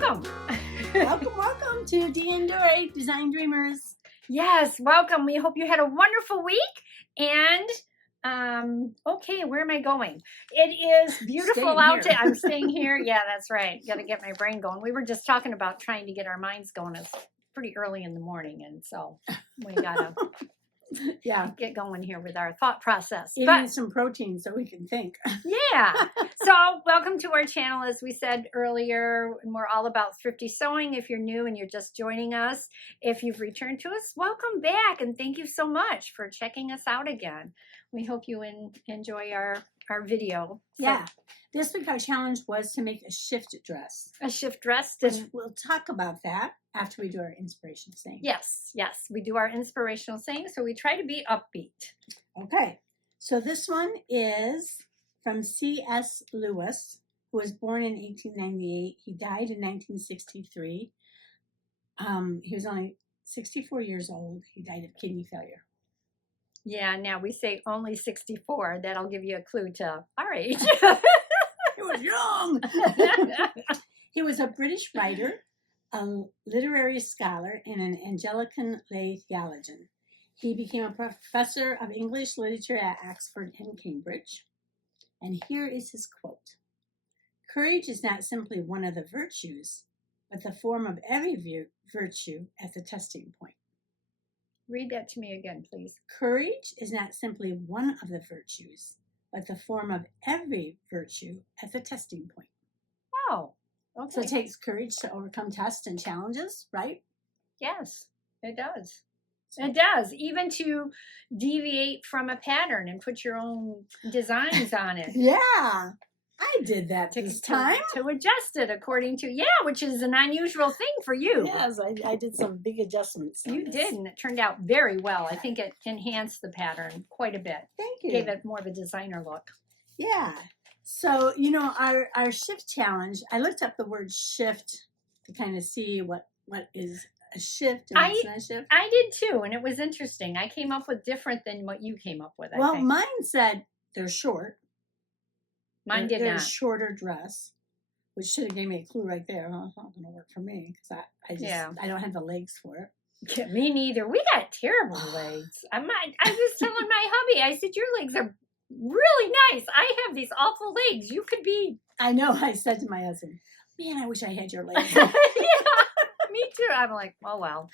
welcome. Welcome to D and Dory, Design Dreamers. Yes, welcome. We hope you had a wonderful week. And okay, where am I going? It is beautiful out today. I'm staying here. Yeah, that's right. Got to get my brain going. We were just talking about trying to get our minds going. It's pretty early in the morning, and so we gotta get going here with our thought process. Eating some protein so we can think. Yeah. So welcome to our channel. As we said earlier, and we're all about thrifty sewing. If you're new and you're just joining us, if you've returned to us, welcome back, and thank you so much for checking us out again. We hope you enjoy our video. Yeah. This week our challenge was to make a shift dress. A shift dress. Which we'll talk about that after we do our inspirational saying. Yes, we do our inspirational saying, so we try to be upbeat. Okay. So this one is from C.S. Lewis, who was born in 1898. He died in 1963. He was only 64 years old. He died of kidney failure. Yeah, now we say only 64. That'll give you a clue to our age. He was young. He was a British writer, a literary scholar, and an Anglican lay theologian. He became a professor of English literature at Oxford and Cambridge. And here is his quote. "Courage is not simply one of the virtues, but the form of every virtue at the testing point." Read that to me again, please. Courage is not simply one of the virtues, but the form of every virtue at the testing point. Oh, okay. So it takes courage to overcome tests and challenges, right? Yes, it does. It does. Even to deviate from a pattern and put your own designs on it. Yeah. I did that this time. To adjust it according to, which is an unusual thing for you. Yes, I did some big adjustments. You did, and it turned out very well. I think it enhanced the pattern quite a bit. Thank you. Gave it more of a designer look. Yeah. So, our shift challenge, I looked up the word shift to kind of see what is a shift and what's not a shift. I did too, and it was interesting. I came up with different than what you came up with, I think. Mine said they're short. Mine did not. They're a shorter dress, which should have gave me a clue right there. Huh? It's not going to work for me because I don't have the legs for it. Yeah, me neither. We got terrible legs. I was telling my hubby, I said, your legs are really nice. I have these awful legs. You could be. I know. I said to my husband, man, I wish I had your legs. Yeah, me too. I'm like, oh, well.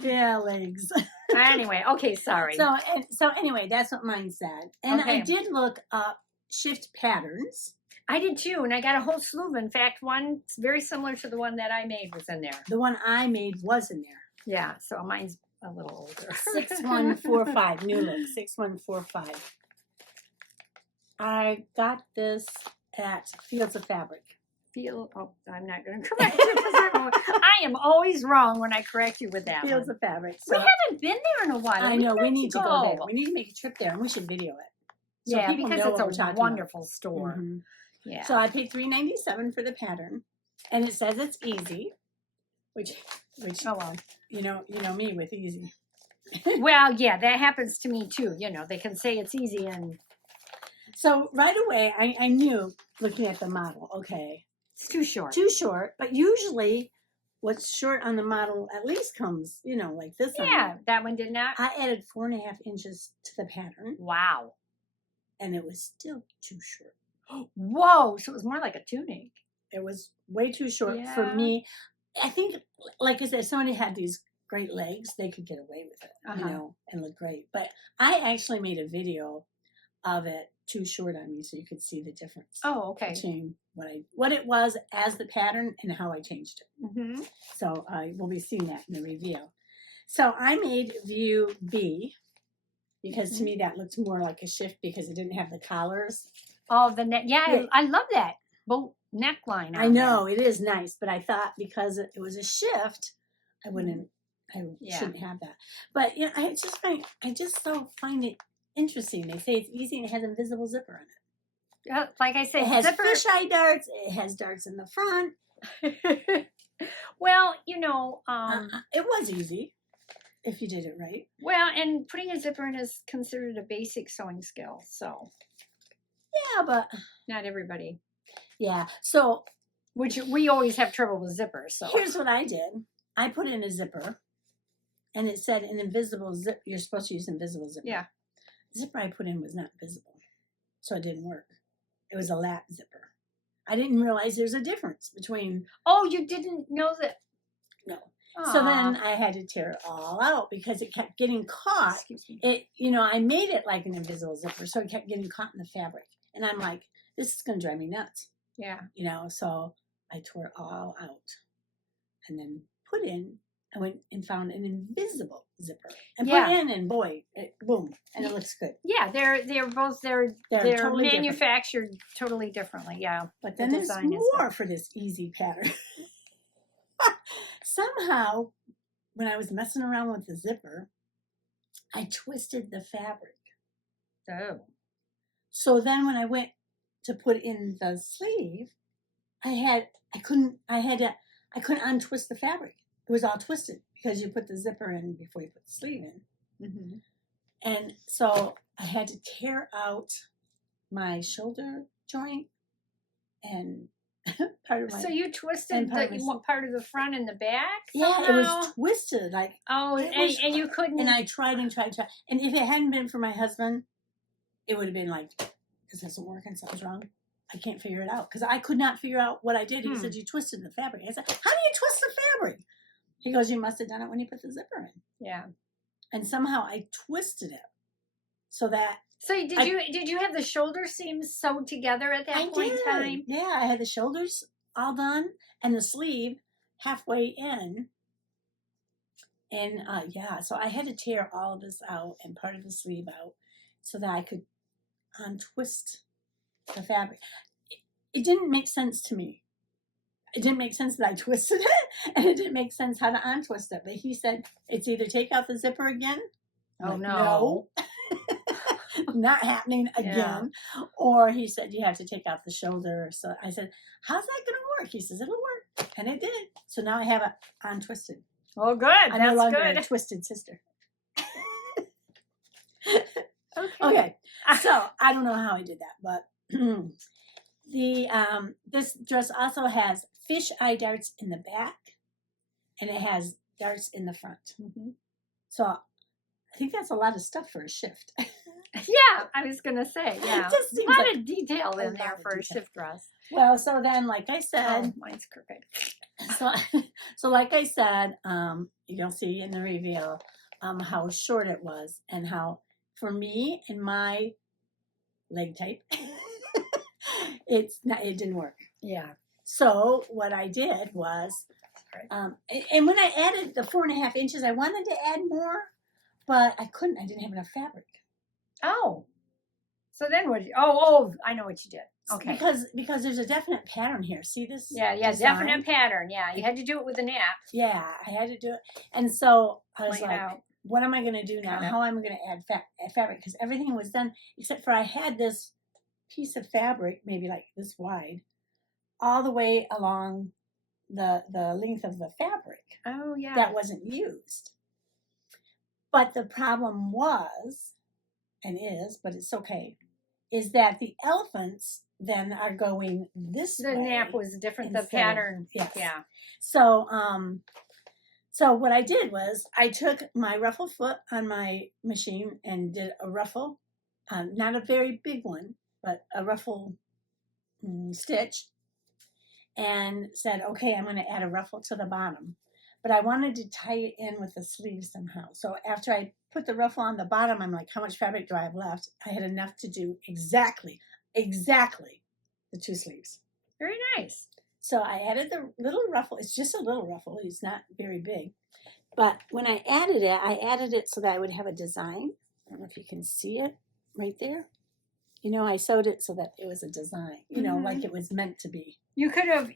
Yeah, legs. Anyway, okay, sorry. So anyway, that's what mine said. And I did look up shift patterns. I did too, and I got a whole slew of. In fact, one very similar to the one that I made was in there. The one I made was in there. Yeah, so mine's a little older. 6145, new look, 6145. I got this at Fields of Fabric. I'm not going to correct you because I am always wrong when I correct you with that Fields of Fabric. So we haven't been there in a while. I know, we need to go there. We need to make a trip there, and we should video it. So yeah, because it's a wonderful store. Mm-hmm. Yeah. So I paid $3.97 for the pattern, and it says it's easy, which oh well, you know me with easy. Well, yeah, that happens to me too. They can say it's easy, and so right away I knew looking at the model. Okay, it's too short. Too short, but usually what's short on the model at least comes, like this. Yeah, that one did not. I added 4.5 inches to the pattern. Wow. And it was still too short. Whoa! So it was more like a tunic. It was way too short for me. I think, like I said, if somebody had these great legs, they could get away with it, and look great. But I actually made a video of it too short on me, so you could see the difference. Oh, okay. Between what it was as the pattern and how I changed it. Mm-hmm. So we'll be seeing that in the reveal. So I made view B. Because to me that looks more like a shift because it didn't have the collars. Oh, the neck. Yeah, I love that boat neckline. I know, it is nice, but I thought because it was a shift, I shouldn't have that. But I just find it interesting. They say it's easy and it has an invisible zipper in it. Like I said, it has fisheye darts. It has darts in the front. Well, it was easy. If you did it right. Well, and putting a zipper in is considered a basic sewing skill, so. Yeah, but. Not everybody. Yeah, so Which we always have trouble with zippers. So Here's what I did. I put in a zipper, and it said an invisible zip. You're supposed to use invisible zipper. Yeah. The zipper I put in was not visible, so it didn't work. It was a lap zipper. I didn't realize there's a difference between. Oh, you didn't know that? No. Aw. So then I had to tear it all out because it kept getting caught. Excuse me. It, I made it like an invisible zipper, so it kept getting caught in the fabric. And I'm like, this is going to drive me nuts. Yeah. So I tore it all out and then I went and found an invisible zipper and put it in, and boy, boom, and it looks good. Yeah, they're both they're totally manufactured totally differently. Yeah. But then there's more for this easy pattern. Somehow, when I was messing around with the zipper, I twisted the fabric. Oh. So then when I went to put in the sleeve, I couldn't untwist the fabric. It was all twisted because you put the zipper in before you put the sleeve in. Mm-hmm. And so I had to tear out my shoulder joint and part of my. So you twisted part of the front and the back? Yeah, somehow? it was twisted. Like, and you couldn't. And I tried. And if it hadn't been for my husband, it would have been like, this isn't working, something's wrong. I can't figure it out. Because I could not figure out what I did. He said, you twisted the fabric. I said, how do you twist the fabric? He goes, you must have done it when you put the zipper in. Yeah. And somehow I twisted it so that. So did you have the shoulder seams sewed together at that point in time? Yeah, I had the shoulders all done and the sleeve halfway in. And so I had to tear all of this out and part of the sleeve out so that I could untwist the fabric. It didn't make sense to me. It didn't make sense that I twisted it, and it didn't make sense how to untwist it. But he said, it's either take out the zipper again. Oh, no. Not happening again. Yeah. Or he said, you have to take out the shoulder. So I said, how's that going to work? He says, it'll work. And it did. So now I have it untwisted. Oh, good. I'm no longer good. a twisted sister. Okay. So I don't know how I did that, but this dress also has fisheye darts in the back, and it has darts in the front. Mm-hmm. So I think that's a lot of stuff for a shift. Yeah, I was gonna say, yeah, just a lot of detail in there for a shift dress. Well, so then, like I said, mine's crooked. So like I said, you'll see in the reveal how short it was, and how for me and my leg type, it didn't work. Yeah. So what I did was, and when I added the 4.5 inches, I wanted to add more, but I couldn't. I didn't have enough fabric. Oh. So then what? I know what you did. Okay. Because there's a definite pattern here. See this? Yeah, design? Definite pattern. Yeah, you had to do it with a nap. Yeah, I had to do it, and so I was like, what am I going to do now? How am I going to add fabric? Because everything was done except for I had this piece of fabric, maybe like this wide, all the way along the length of the fabric. Oh, yeah. That wasn't used. But the problem was, and is, but it's okay, is that the elephants then are going this way. The nap was different, the pattern. Yes. Yeah. So, so what I did was I took my ruffle foot on my machine and did a ruffle, not a very big one, but a ruffle stitch, and said, okay, I'm going to add a ruffle to the bottom. But I wanted to tie it in with the sleeve somehow. So after I put the ruffle on the bottom, I'm like, how much fabric do I have left? I had enough to do exactly the 2 sleeves. Very nice. So I added the little ruffle. It's just a little ruffle. It's not very big. But when I added it so that I would have a design. I don't know if you can see it right there. I sewed it so that it was a design, like it was meant to be. You could have,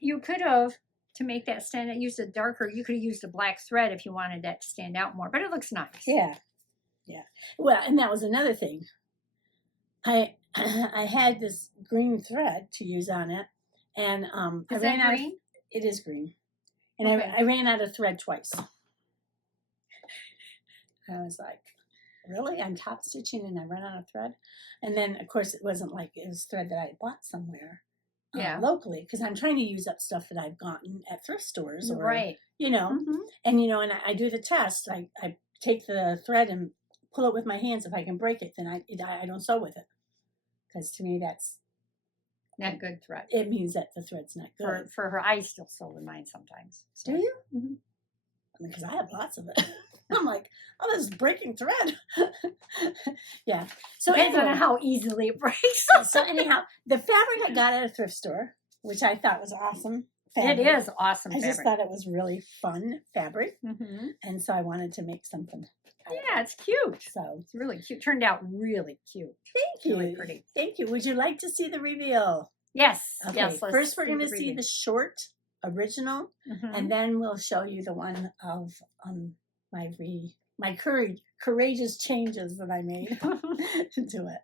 to make that stand out, used a darker, you could have used a black thread if you wanted that to stand out more, but it looks nice. Yeah. Yeah. Well, and that was another thing. I had this green thread to use on it, and is that green? It is green, and okay. I ran out of thread twice. I was like, really? I'm top stitching and I ran out of thread? And then, of course, it wasn't like it was thread that I bought somewhere. Yeah. locally, because I'm trying to use up stuff that I've gotten at thrift stores, or Right. you know, and and I do the test. I take the thread and pull it with my hands. If I can break it, then I don't sew with it, because to me that's Not good thread. it means that the thread's not good. For her, I still sew with mine sometimes. So. Do you? Because I have lots of it. I'm like, oh, this is breaking thread. Yeah. So Depends on anyway, how easily it breaks. so anyhow, the fabric I got at a thrift store, which I thought was awesome. Fabric. It is awesome I fabric. just thought it was really fun fabric, Mm-hmm. and so I wanted to make something. Yeah, it's cute. So It's really cute. Turned out really cute. thank you. Really pretty. Thank you. Would you like to see the reveal? Yes. Okay. Yes. First, we're going to see the short original, and then we'll show you the one of my courageous changes that I made to it.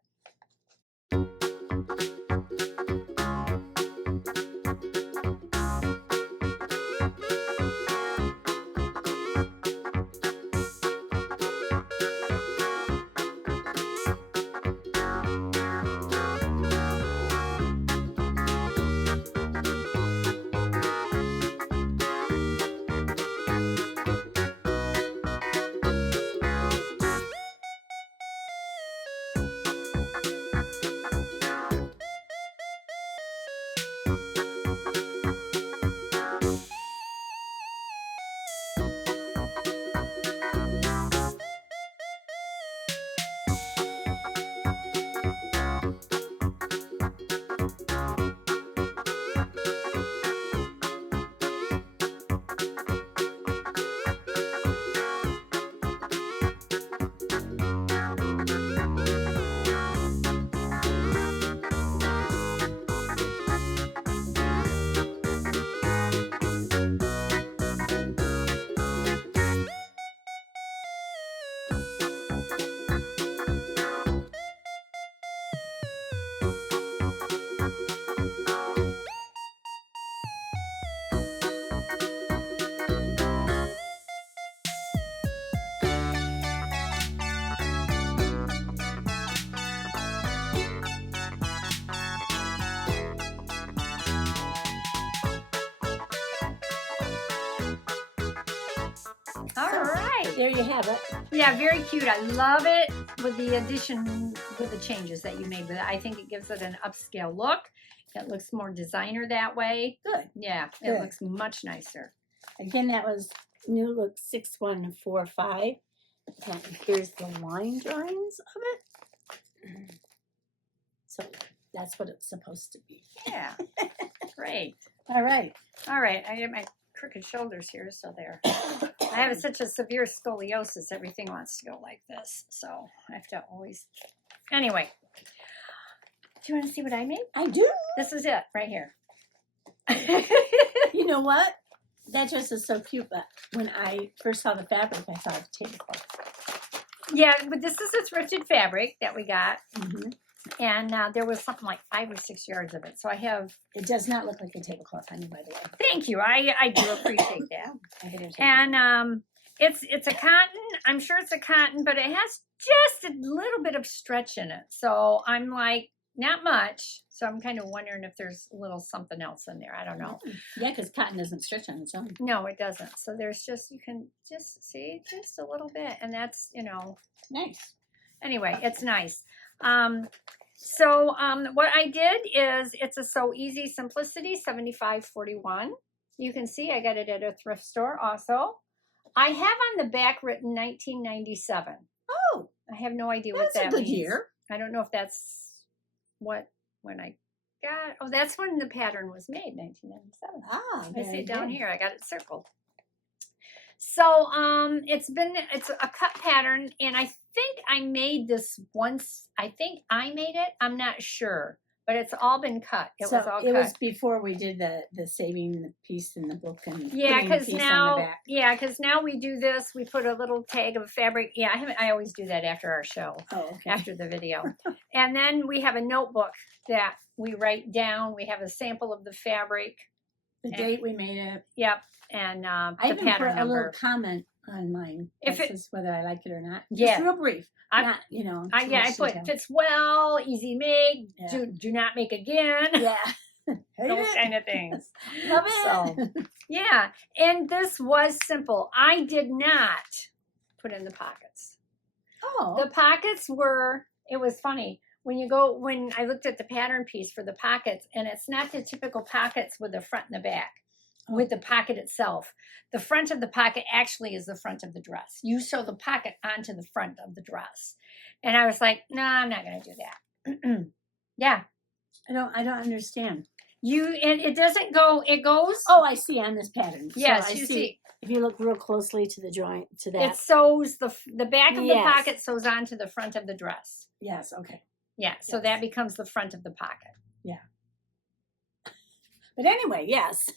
All right. There you have it. Yeah, very cute. I love it with the addition, with the changes that you made with it. I think it gives it an upscale look. It looks more designer that way. Good. Yeah, it Good. looks much nicer. Again, that was New Look 6145. And here's the line drawings of it. So that's what it's supposed to be. Yeah, great. All right. All right, I have my crooked shoulders here, so there. I have such a severe scoliosis, everything wants to go like this. So I have to always, anyway. Do you want to see what I made? I do. This is it, right here. You know what? That dress is so cute, but when I first saw the fabric, I saw the tablecloth. Yeah, but this is a thrifted fabric that we got. Mm-hmm. And there was something like 5 or 6 yards of it. So I have. It does not look like a tablecloth, honey, by the way. Thank you. I do appreciate that. I hit it. And it's a cotton. I'm sure it's a cotton, but it has just a little bit of stretch in it. So I'm like, not much. So I'm kind of wondering if there's a little something else in there. I don't know. Yeah, because cotton doesn't stretch on its own. No, it doesn't. So there's just, you can just see just a little bit. And that's, you know. Nice. Anyway, it's nice. What I did is, it's a SoEasy Simplicity 7541. You can see I got it at a thrift store also. I have on the back written 1997. Oh, I have no idea what that means. That's a good year. I don't know if that's when I got, oh, that's when the pattern was made, 1997. Ah, I see it down here. I got it circled. So it's a cut pattern, and I think I made this once. I think I made it. I'm not sure, but it's all been cut. It was all cut. It was before we did the saving the piece in the book and yeah, because now we do this. We put a little tag of fabric. Yeah, I always do that after our show. Oh, okay. After the video, and then we have a notebook that we write down. We have a sample of the fabric, the date we made it. Yep. And the I even pattern put a little comment on mine. If it says whether I like it or not. Yeah. Just real brief. Not, I put fits well, easy made, Yeah. do not make again. Yeah. Hate those it. kind of things. Love it. So, yeah, and this was simple. I did not put in the pockets. Oh. The pockets were, it was funny. When I looked at the pattern piece for the pockets, and it's not the typical pockets with the front and the back, with the pocket itself. The front of the pocket actually is the front of the dress. You sew the pocket onto the front of the dress. And I was like, no, I'm not going to do that. Yeah. I don't understand. And it doesn't go, it goes. Oh, I see on this pattern. Yes, so I you see. If you look real closely to the joint, to that. It sews, the back of the Yes. pocket sews onto the front of the dress. Yes, okay. Yeah, so Yes. that becomes the front of the pocket. Yeah. But anyway, yes.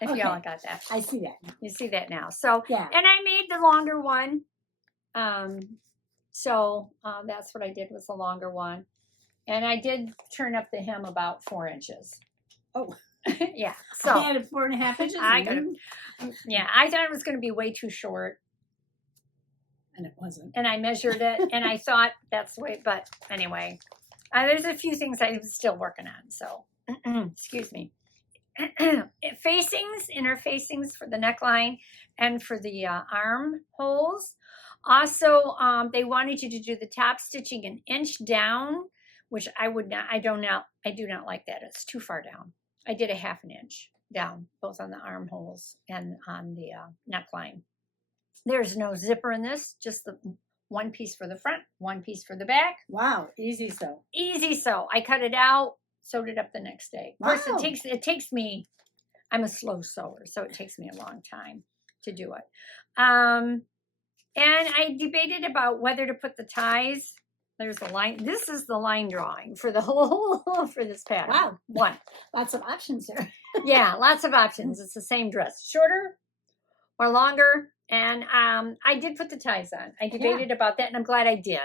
If Okay. y'all got that. I see that. You see that now. So, Yeah. and I made the longer one. That's what I did, was the longer one. And I did turn up the hem about 4 inches. Oh. Yeah. So So I added 4.5 inches. I thought it was going to be way too short. And it wasn't. And I measured it, and I thought that's the way, but anyway, there's a few things I'm still working on. So, excuse me. Inner facings for the neckline and for the arm holes. Also, they wanted you to do the top stitching an inch down, which I do not like that. It's too far down. I did a 1/2 inch down, both on the armholes and on the neckline. There's no zipper in this, just the one piece for the front, one piece for the back. Wow, easy sew. Easy sew. I cut it out, sewed it up the next day. Of course, Wow. it takes me, I'm a slow sewer, so it takes me a long time to do it. And I debated about whether to put the ties. There's the line. This is the line drawing for the whole, for this pattern. Wow. One. Lots of options here. Yeah, lots of options. It's the same dress, shorter or longer. And I did put the ties on. I debated about that, and I'm glad I did,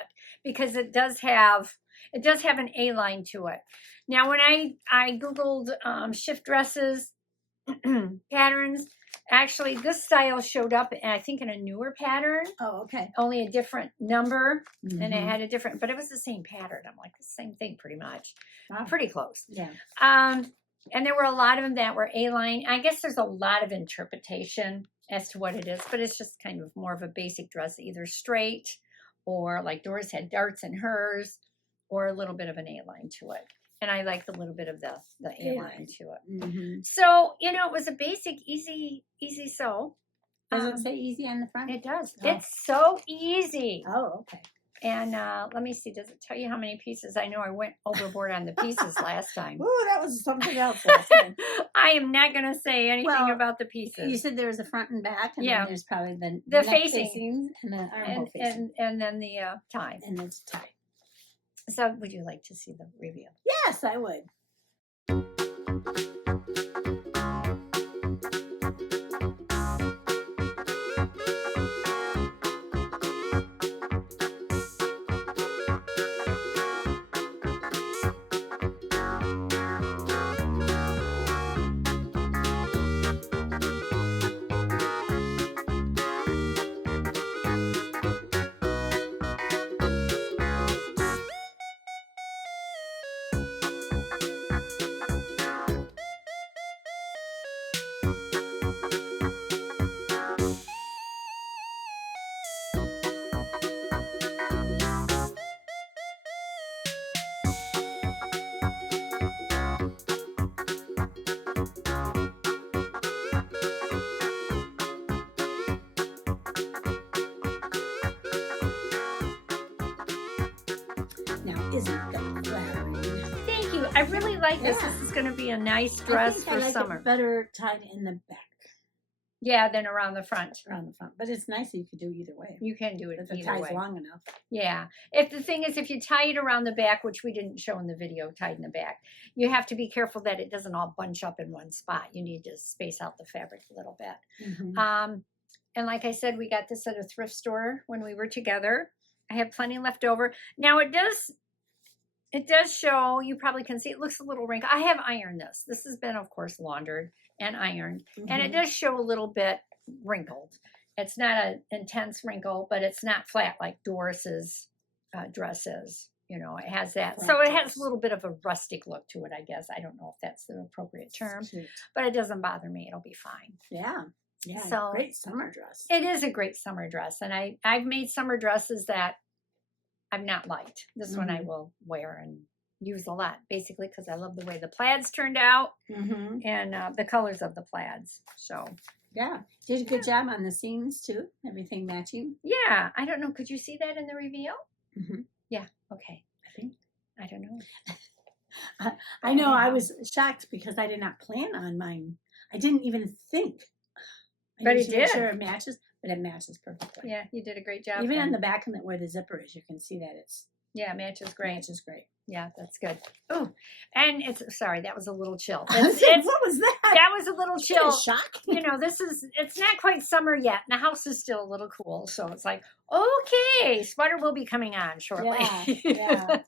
because it does have an A line to it. Now, when I googled shift dresses patterns, actually this style showed up, I think, in a newer pattern. Oh, okay. Only a different number, and it Mhm. had a different, but it was the same pattern. I'm like, the same thing, pretty much, Wow. pretty close. Yeah. And there were a lot of them that were A-line. I guess there's a lot of interpretation as to what it is, but it's just kind of more of a basic dress, either straight or like Doris had darts in hers, or a little bit of an A-line to it. And I liked a little bit of the A-line to it. Mm-hmm. So, it was a basic, easy sew. Does it say easy on the front? It does. Oh. It's so easy. Oh, okay. And let me see, does it tell you how many pieces? I know I went overboard on the pieces last time. Ooh, that was something else last time. I am not going to say anything Well, about the pieces. You said there was a front and back, and Yeah. then there's probably the The neck facing. and the armhole facing. and then the tie. And it's tight. So would you like to see the review? Yes, I would. Now, isn't that flattering? Thank you. I really like this. Yeah. This is going to be a nice I dress think for I like summer. it better tied in the back, Yeah, than around the front. around the front. But it's nice that you could do either way. You can do it If the either tie's way. long enough. Yeah. If the thing is, if you tie it around the back, which we didn't show in the video, tied in the back, you have to be careful that it doesn't all bunch up in one spot. You need to space out the fabric a little bit. Mm-hmm. And like I said, we got this at a thrift store when we were together. I have plenty left over. Now it does show, you probably can see, it looks a little wrinkled. I have ironed this. This has been, of course, laundered and ironed. And it does show a little bit wrinkled. It's not an intense wrinkle, but it's not flat like Doris's dress is. You know, it has that. So it has a little bit of a rustic look to it, I guess. I don't know if that's the appropriate term, but it doesn't bother me. It'll be fine. Yeah. Yeah. So great summer dress. It is a great summer dress. And I've made summer dresses that I've not liked. This one I will wear and use a lot, basically, because I love the way the plaids turned out and the colors of the plaids. So yeah, did a good job on the seams too. Everything matching. Yeah, I don't know. Could you see that in the reveal? Yeah. Okay. I don't know. I know. I was shocked because I did not plan on mine. I didn't even think. But it did. Sure, it matches, but it matches perfectly. Yeah, you did a great job. Even on the back and where the zipper is, you can see that it's. Yeah, matches great. Matches great. Yeah, that's good. Oh, and it's sorry, that was a little chill. What was that? That was a little chill. A shock. You know, it's not quite summer yet. And the house is still a little cool, so it's like, okay, sweater will be coming on shortly. Yeah.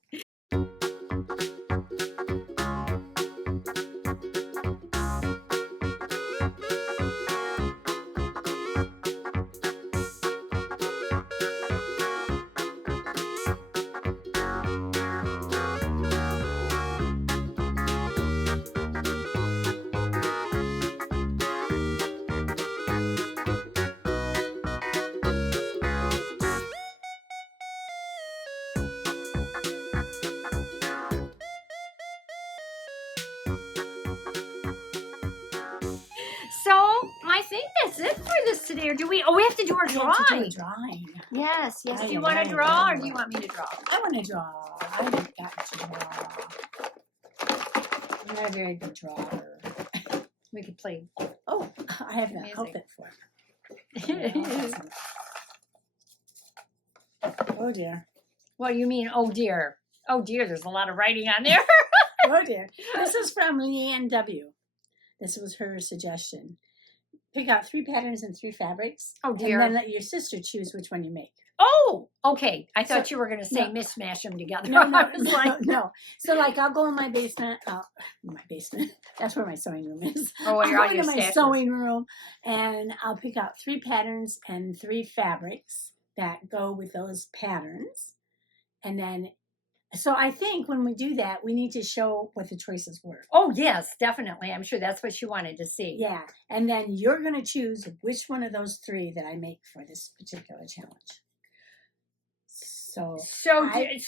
So I think that's it for this today. Or do we? Oh, we have to do our drawing. We have to do a drawing. Yes. Do you want to draw, or do you want me to draw? I want to draw. I have got to draw. I'm not a very good drawer. We could play. Oh, I have an outfit for it. Oh dear. What do you mean? Oh dear. Oh dear. There's a lot of writing on there. Oh dear. This is from Leanne W. This was her suggestion. Pick out 3 patterns and 3 fabrics. Oh dear. And then let your sister choose which one you make. Oh, okay. I thought you were going to say mismatch them together. No. So like I'll go in my basement. My basement. That's where my sewing room is. Oh, I'll you're go on your into my stashes. sewing room and I'll pick out 3 patterns and 3 fabrics that go with those patterns. And then, so I think when we do that, we need to show what the choices were. Oh, yes, definitely. I'm sure that's what you wanted to see. Yeah. And then you're going to choose which one of those 3 that I make for this particular challenge. So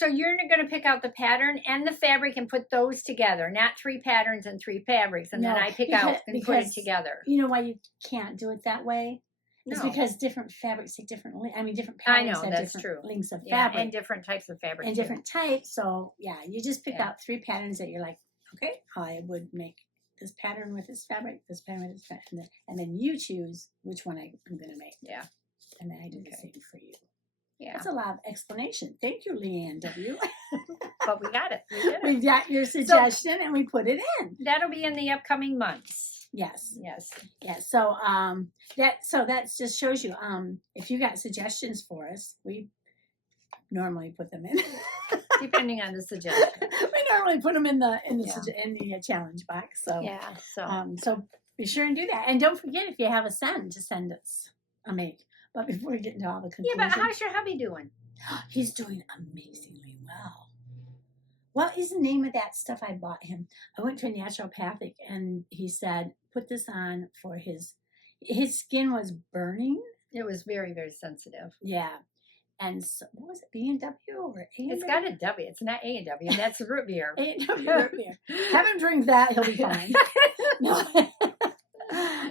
you're going to pick out the pattern and the fabric and put those together, not 3 patterns and 3 fabrics. And then I pick out and put it together. You know why you can't do it that way? It's because different fabrics take different, different patterns have different lengths of fabric. And different types of fabric. And different types. So, yeah, you just pick out 3 patterns that you're like, okay, I would make this pattern with this fabric, this pattern with this fabric. And then you choose which one I'm going to make. Yeah. And then I do the same for you. Yeah. That's a lot of explanation. Thank you, Leanne W. But we got it. We did it. We got your suggestion and we put it in. That'll be in the upcoming months. Yes. Yeah. So that just shows you if you got suggestions for us, we normally put them in. Depending on the suggestion. We normally put them in the challenge box. So yeah. So be sure and do that, and don't forget if you have a son to send us a make. But before we get into all the conclusions, yeah. But how's your hubby doing? He's doing amazingly well. What is the name of that stuff I bought him? I went to a naturopathic and he said, put this on for his skin was burning. It was very, very sensitive. Yeah. And so, what was it, B&W or A&W? It's got a W. It's not A&W. That's root beer. A&W root beer. Have him drink that. He'll be fine. No.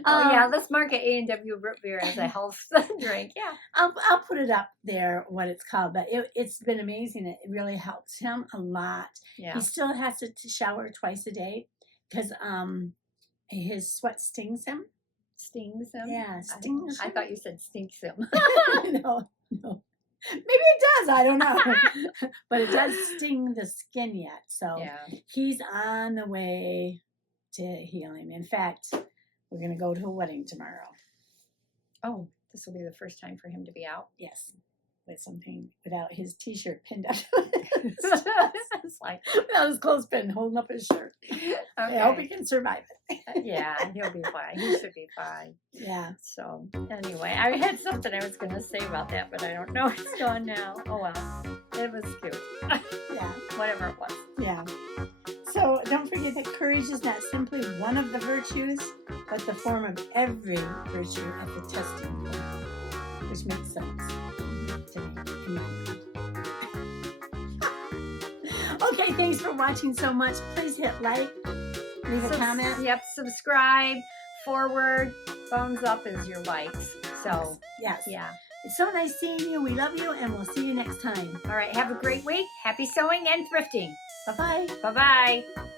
Yeah, let's market A&W root beer as a health drink. Yeah, I'll put it up there what it's called, but it's been amazing. It really helps him a lot. Yeah, he still has to shower twice a day because his sweat stings him. Stings him. Yeah, stings. I thought you said stinks him. No. Maybe it does. I don't know, but it does sting the skin yet. So he's on the way to healing. In fact, we're going to go to a wedding tomorrow. Oh, this will be the first time for him to be out? Yes. with something without his t-shirt pinned up. It's like, Without his clothes pinned, holding up his shirt. I hope he can survive it. yeah, he'll be fine. He should be fine. Yeah. So anyway, I had something I was going to say about that, but I don't know. It's gone now. Oh well, it was cute. Yeah. Whatever it was. Yeah. So don't forget that courage is not simply one of the virtues, but the form of every virtue at the testing point, which makes sense to me. Okay, thanks for watching so much. Please hit like, leave a comment. Yep, subscribe, forward, thumbs up is your likes. So, yes. Yeah. It's so nice seeing you. We love you, and we'll see you next time. All right, have a great week. Happy sewing and thrifting. Bye-bye. Bye-bye.